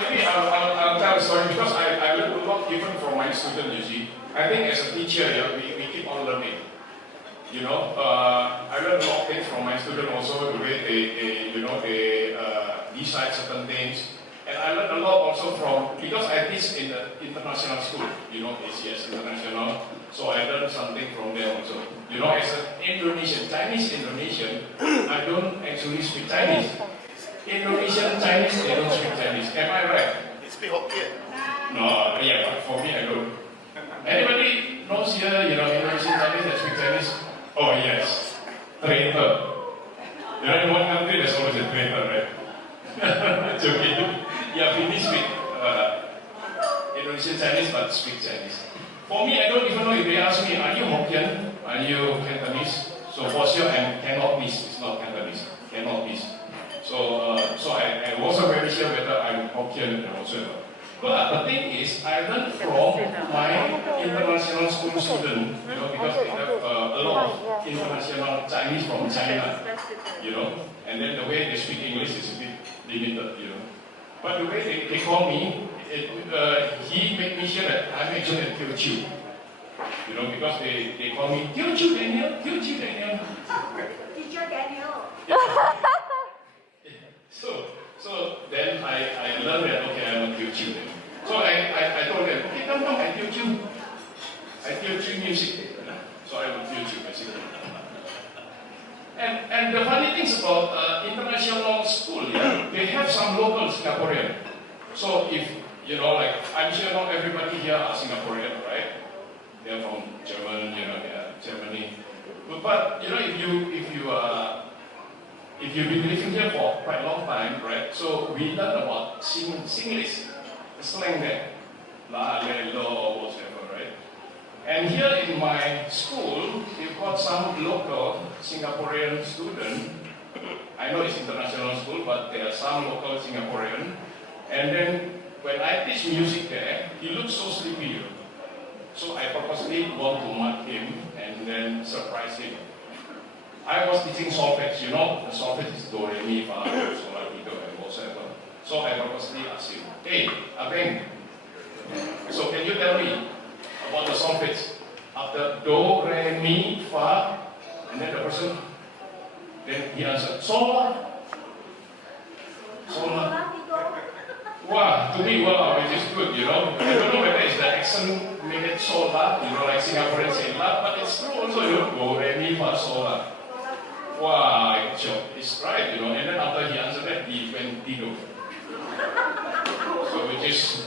maybe I'll tell a story because I learned a lot even from my students, you see. I think as a teacher, yeah, we keep on learning. You know, I learned a lot of things from my students also, the way they decide certain things. And I learned a lot also from, because I teach in the international school, you know, ACS International, so I learned something from them also. You know, as an Indonesian, Chinese Indonesian, I don't actually speak Chinese. Indonesian Chinese, they don't speak Chinese. Am I right? You speak Hokkien? No, yeah, but for me, I don't. Anybody knows here, you know, Indonesian Chinese that speak Chinese? Oh, yes. Traitor. You know, in one country, there's always a traitor, right? It's okay. Yeah, we speak Indonesian Chinese, but speak Chinese. For me, I don't even know if they ask me, are you Hokkien? Are you Cantonese? So for sure, I cannot miss. It's not Cantonese. Cannot miss. So I wasn't very sure whether I'm Hokkien or whatsoever. But the thing is, I learned from my international school student, you know, because they have a lot of international Chinese from China, you know, and then the way they speak English is a bit limited, you know. But the way they call me, he made me sure that I'm actually a Teochew, you know, because they call me Teochew Daniel, Teochew Daniel. Teacher Daniel. Yeah. So then I learned that, okay, I'm a Teochew then. So I told them, okay, come, I Teochew. I Teochew music. So I'm a Teochew basically. And the funny things about international school, yeah, they have some local Singaporean. So if, you know, like, I'm sure not everybody here are Singaporean, right? They're from Germany, you know, Germany. But you know, if you've been living here for quite a long time, right? So we learn about Singlish, the slang there, la, le, lo, or whatever, right? And here in my school, we've got some local Singaporean students. I know it's international school, but there are some local Singaporean. And then when I teach music there, he looks so sleepy. So I purposely want to mark him and then surprise him. I was teaching solfege, you know, the solfege is do, re, mi, fa, sol, la, ti, do, and whatever. So I purposely asked him, hey, Abeng, so can you tell me about the solfege? After do, re, mi, fa, and then the person, then he answered, sol, la. Sol, la. Wow, to me, wow, it is good, you know. I don't know whether it's the accent made it sol, la, you know, like Singaporeans say la, but it's true also, you know, do, re, mi, fa, sol, la. Wow, it's right, you know. And then after he answered that, he went Dido. So which is